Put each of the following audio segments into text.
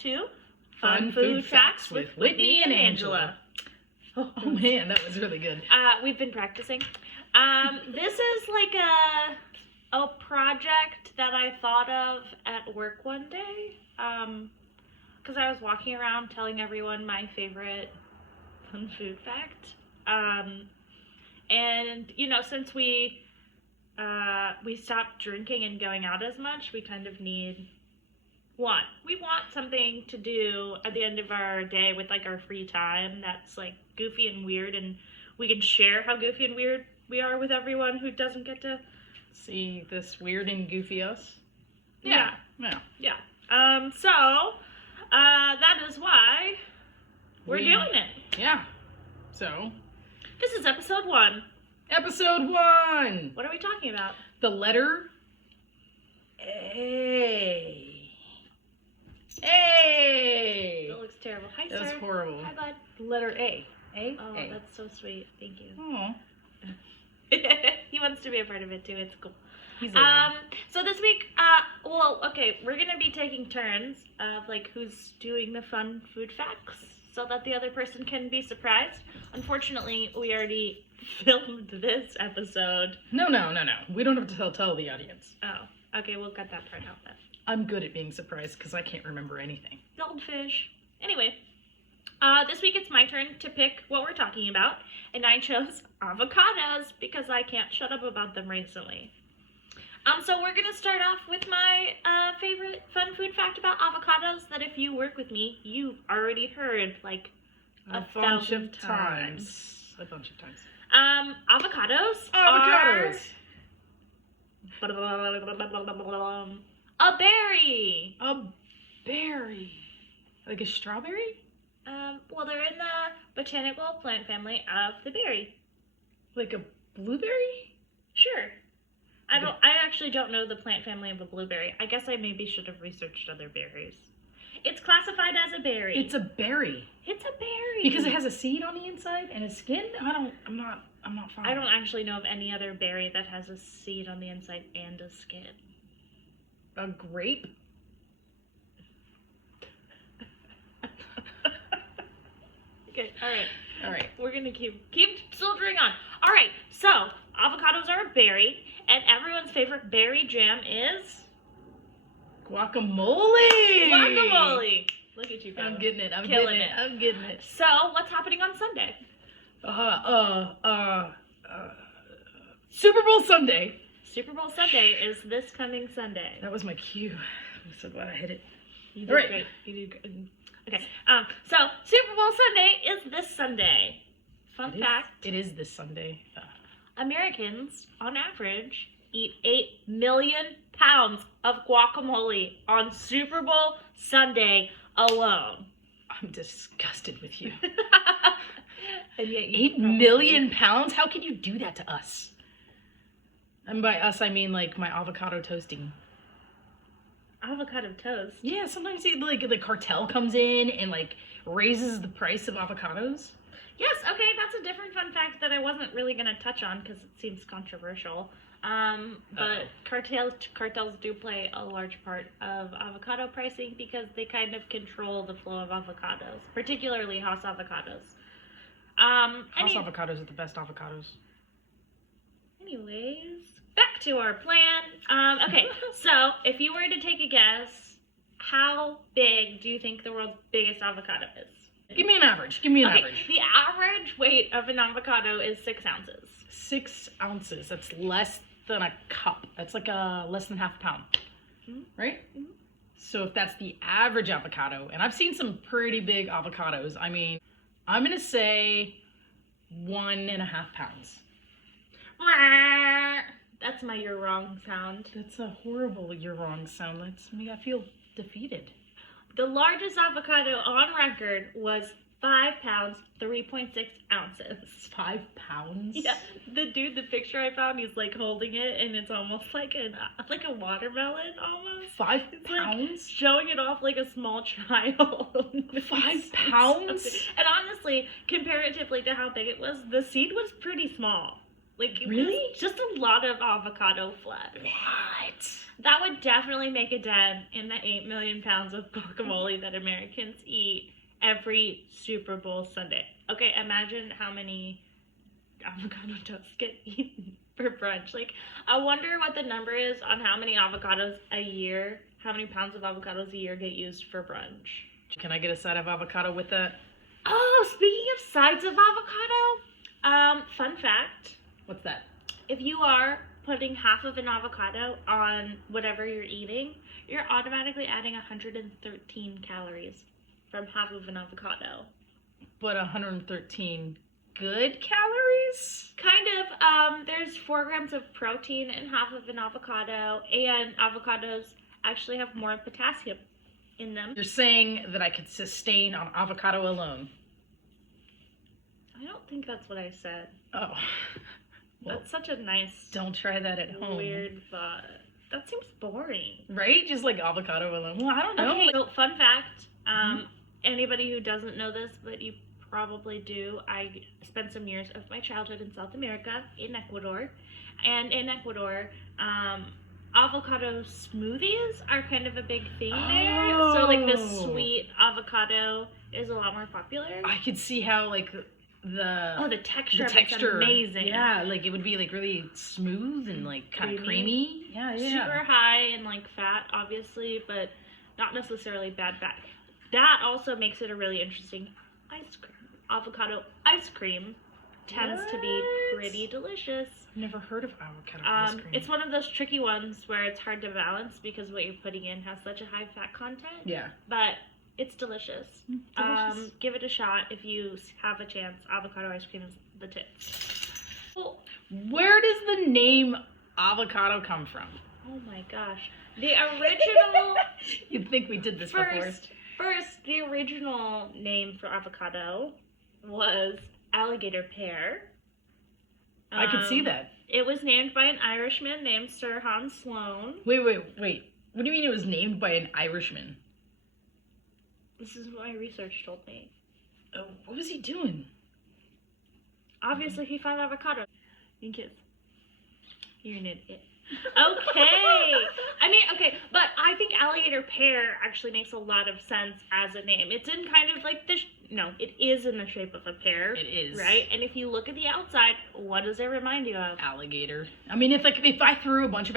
to Fun Food Facts with Whitney and Angela. Oh man, that was really good. We've been practicing. This is like a project that I thought of at work one day. Because I was walking around telling everyone my favorite fun food fact. And you know, since we stopped drinking and going out as much, we kind of we want something to do at the end of our day with like our free time that's like goofy and weird, and we can share how goofy and weird we are with everyone who doesn't get to see this weird and goofy us. Yeah. So that is why we're doing it. Yeah. So this is episode 1. Episode 1. What are we talking about? The letter A. A. That looks terrible. Hi, sir. That's horrible. Hi, bud. Letter A. A. Oh, A. that's so sweet. Thank you. Oh. He wants to be a part of it too. It's cool. He's so this week, we're gonna be taking turns of like who's doing the fun food facts, so that the other person can be surprised. Unfortunately, we already filmed this episode. No. We don't have to tell the audience. Oh, okay. We'll cut that part out then. I'm good at being surprised because I can't remember anything. Goldfish. Anyway, this week it's my turn to pick what we're talking about, and I chose avocados because I can't shut up about them recently. So we're gonna start off with my favorite fun food fact about avocados that if you work with me, you've already heard like a bunch of times. A bunch of times. Avocados. Are a berry. A berry. Like a strawberry? Well, they're in the botanical plant family of the berry. Like a blueberry? Sure. I actually don't know the plant family of a blueberry. I guess I maybe should have researched other berries. It's classified as a berry. It's a berry. It's a berry. Because it has a seed on the inside and a skin? I'm not fine. I don't actually know of any other berry that has a seed on the inside and a skin. A grape? Okay, all right. All We're gonna keep soldiering on. All right, so avocados are a berry, and everyone's favorite berry jam is guacamole. Guacamole. Look at you, I'm getting it. I'm killing getting it. I'm getting it. So, what's happening on Sunday? Super Bowl Sunday. Super Bowl Sunday is this coming Sunday. That was my cue. I'm so glad I hit it. You did great. You did great. Okay. So Super Bowl Sunday is this Sunday. Fun fact. It is this Sunday. Americans, on average, eat 8 million pounds of guacamole on Super Bowl Sunday alone. I'm disgusted with you. And yet 8 million pounds? How can you do that to us? And by us, I mean like my avocado toasting. Avocado toast? Yeah, sometimes like the cartel comes in and like raises the price of avocados. Yes, okay, that's a different fun fact that I wasn't really going to touch on because it seems controversial. But cartels do play a large part of avocado pricing because they kind of control the flow of avocados, particularly Hass avocados. Hass avocados are the best avocados. Anyways, back to our plan. Okay, so if you were to take a guess, how big do you think the world's biggest avocado is? Give me an average. The average weight of an avocado is 6 ounces. 6 ounces. That's less than a cup. That's like less than half a pound. Mm-hmm. Right? Mm-hmm. So if that's the average avocado, and I've seen some pretty big avocados. I mean, I'm going to say 1.5 pounds. That's my you're wrong sound. That's a horrible you're wrong sound. That's me. I feel defeated. The largest avocado on record was 5 pounds, 3.6 ounces. 5 pounds? Yeah, the picture I found, he's like holding it, and it's almost like a watermelon almost. 5 it's pounds? Like showing it off like a small child. 5 pounds? And honestly, comparatively to how big it was, the seed was pretty small. Like, Really? just a lot of avocado flesh. What? That would definitely make a dent in the 8 million pounds of guacamole that Americans eat every Super Bowl Sunday. Okay, imagine how many avocado toasts get eaten for brunch. Like, I wonder what the number is on how many avocados a year, how many pounds of avocados a year get used for brunch. Can I get a side of avocado with that? Oh, speaking of sides of avocado, fun fact. What's that? If you are putting half of an avocado on whatever you're eating, you're automatically adding 113 calories from half of an avocado. But 113 good calories? Kind of. There's 4 grams of protein in half of an avocado, and avocados actually have more potassium in them. You're saying that I could sustain on avocado alone? I don't think that's what I said. Oh. Well, That's such a nice, don't try that at home. weird thought. That seems boring. Right? Just like avocado alone. Well, I don't know. Okay, so fun fact. Anybody who doesn't know this, but you probably do, I spent some years of my childhood in South America, in Ecuador. And in Ecuador, avocado smoothies are kind of a big thing there. So, like, the sweet avocado is a lot more popular. I could see how, like, the texture of it's amazing. Yeah, like it would be like really smooth and like kind of creamy. Yeah. Super high in like fat, obviously, but not necessarily bad fat. That also makes it a really interesting ice cream. Avocado ice cream tends to be pretty delicious. I've never heard of avocado ice cream. It's one of those tricky ones where it's hard to balance because what you're putting in has such a high fat content. Yeah. But it's delicious. Delicious. Give it a shot if you have a chance. Avocado ice cream is the tip. Well, where does the name avocado come from? oh my gosh. The original... You'd think we did this before. First, the original name for avocado was alligator pear. I could see that. It was named by an Irishman named Sir Hans Sloane. Wait. What do you mean it was named by an Irishman? This is what my research told me. What was he doing? Obviously, he found avocado. You kids. You're an idiot. Okay. Okay, but I think alligator pear actually makes a lot of sense as a name. It's in kind of like it is in the shape of a pear. It is. Right? And if you look at the outside, what does it remind you of? Alligator. I mean, if I threw a bunch of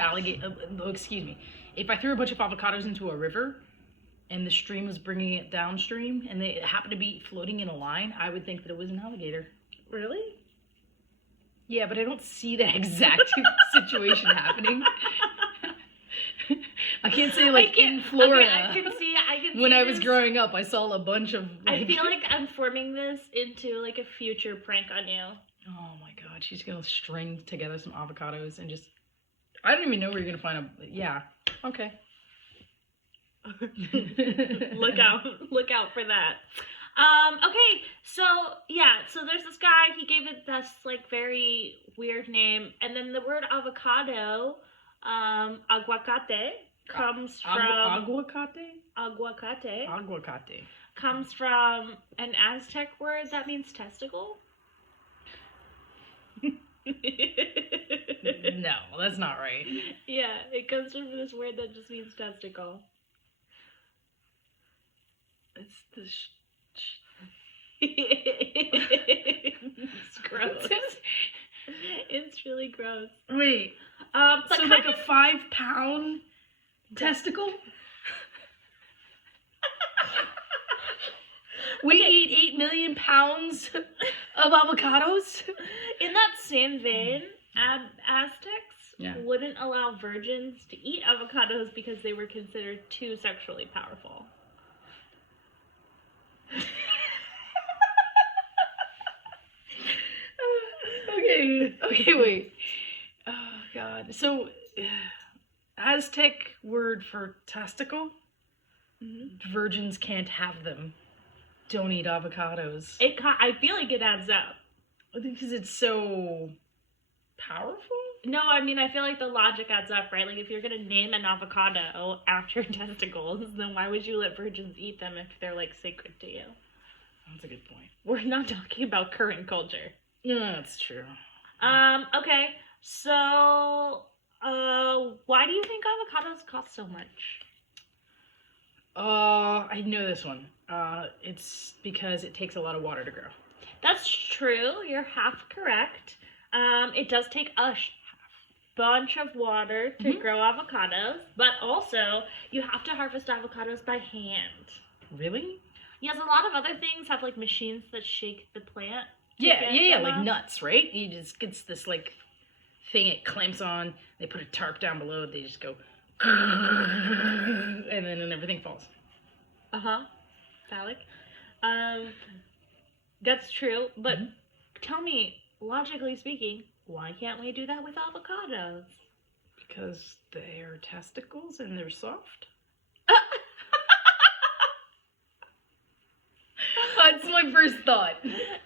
if I threw a bunch of avocados into a river, and the stream was bringing it downstream, and they happened to be floating in a line, I would think that it was an alligator. Really? Yeah, but I don't see that exact situation happening. I can't say in Florida. Okay, I can see when I this. was growing up, I saw a bunch of. I feel like I'm forming this into like a future prank on you. Oh my god, she's gonna string together some avocados and just. I don't even know where you're gonna find them. Yeah. Okay. Look out for that. Okay, so there's this guy, he gave it this like very weird name, and then the word avocado, aguacate, comes from aguacate comes from an Aztec word that means testicle. No, that's not right. Yeah, it comes from this word that just means testicle. It's the it's gross. It's really gross. Wait. So like a 5-pound testicle? We eat 8 million pounds of avocados? In that same vein, Aztecs wouldn't allow virgins to eat avocados because they were considered too sexually powerful. Okay, wait. Oh, God. So, Aztec word for testicle? Mm-hmm. Virgins can't have them. Don't eat avocados. I feel like it adds up. Because it's so powerful? No, I mean, I feel like the logic adds up, right? Like, if you're going to name an avocado after testicles, then why would you let virgins eat them if they're, like, sacred to you? That's a good point. We're not talking about current culture. No, that's true. Okay. So, why do you think avocados cost so much? I know this one. It's because it takes a lot of water to grow. That's true. You're half correct. It does take a bunch of water to grow avocados, but also you have to harvest avocados by hand. Really? Yes, a lot of other things have like machines that shake the plant. Yeah, like nuts, right? You just gets this like thing it clamps on. They put a tarp down below. They just go, and then everything falls. Phallic. That's true. But tell me, logically speaking, why can't we do that with avocados? Because they are testicles and they're soft. That's my first thought.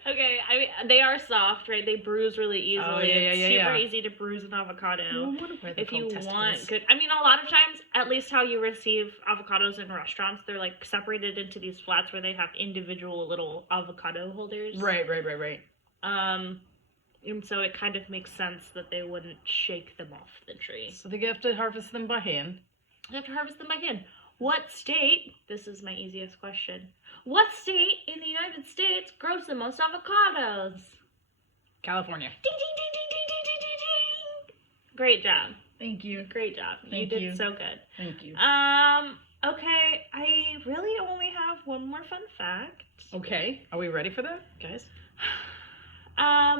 Okay, I mean, they are soft, right? They bruise really easily. Oh, It's super easy to bruise an avocado. If you want good, I mean, a lot of times, at least how you receive avocados in restaurants, they're like separated into these flats where they have individual little avocado holders. Right. And so it kind of makes sense that they wouldn't shake them off the tree. So they have to harvest them by hand. They have to harvest them by hand. What state, this is my easiest question, what state in the United States grows the most avocados? California. Ding, ding, ding, ding, ding, ding, ding, ding, ding. Great job. Thank you. Great job. Thank you you. did so good. Thank you. Okay, I really only have one more fun fact. Okay, are we ready for that, guys?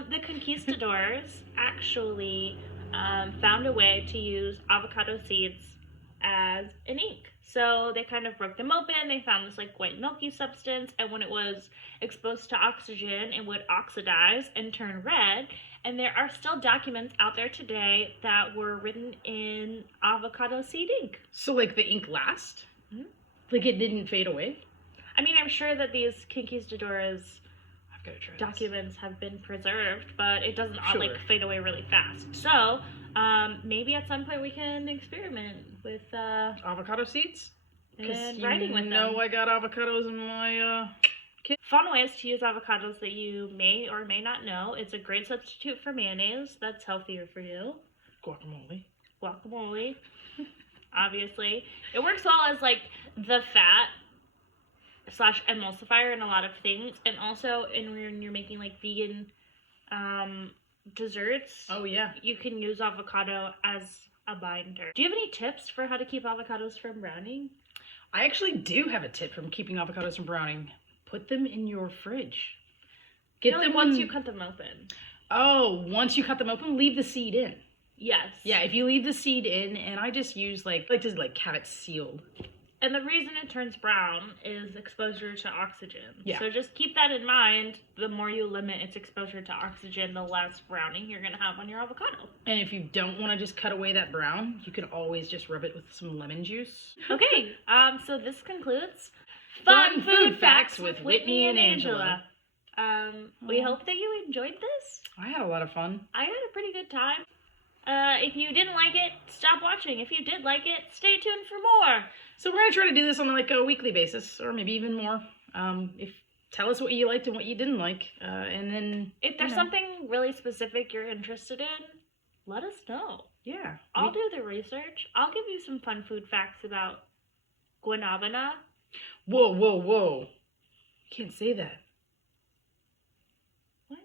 The conquistadors actually found a way to use avocado seeds as an ink. So they kind of broke them open, they found this like white milky substance, and when it was exposed to oxygen, it would oxidize and turn red. And there are still documents out there today that were written in avocado seed ink. So like the ink lasts? Like it didn't fade away? I mean, I'm sure that these conquistadors I've got to try documents have been preserved, but it doesn't all Sure. like fade away really fast. So maybe at some point we can experiment with avocado seeds? and writing with them. I got avocados in my kit. Fun ways to use avocados that you may or may not know. It's a great substitute for mayonnaise. That's healthier for you. Guacamole. Obviously. It works well as like the fat / emulsifier in a lot of things. And also when you're making like vegan desserts. Oh yeah. You can use avocado as a binder. Do you have any tips for how to keep avocados from browning? I actually do have a tip from keeping avocados from browning. Put them in your fridge. Get them once you cut them open. Oh, once you cut them open, leave the seed in. Yes. Yeah, if you leave the seed in, and I just use like to have it sealed. And the reason it turns brown is exposure to oxygen. Yeah. So just keep that in mind. The more you limit its exposure to oxygen, the less browning you're going to have on your avocado. And if you don't want to just cut away that brown, you can always just rub it with some lemon juice. Okay, so this concludes Fun Food Facts with Whitney and Angela. We hope that you enjoyed this. I had a lot of fun. I had a pretty good time. If you didn't like it, stop watching. If you did like it, stay tuned for more. So we're gonna try to do this on like a weekly basis, or maybe even more. Tell us what you liked and what you didn't like, and then if there's something really specific you're interested in, let us know. Yeah, I'll do the research. I'll give you some fun food facts about guanabana. Whoa! You can't say that. What?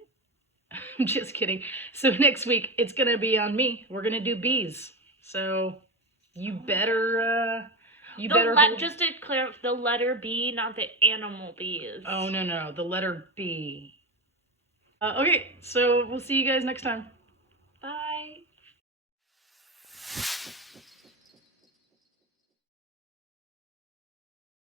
I'm just kidding. So next week it's gonna be on me. We're gonna do bees. So you better. Just to clear, the letter B, not the animal bees. Oh no, the letter B. Okay, so we'll see you guys next time.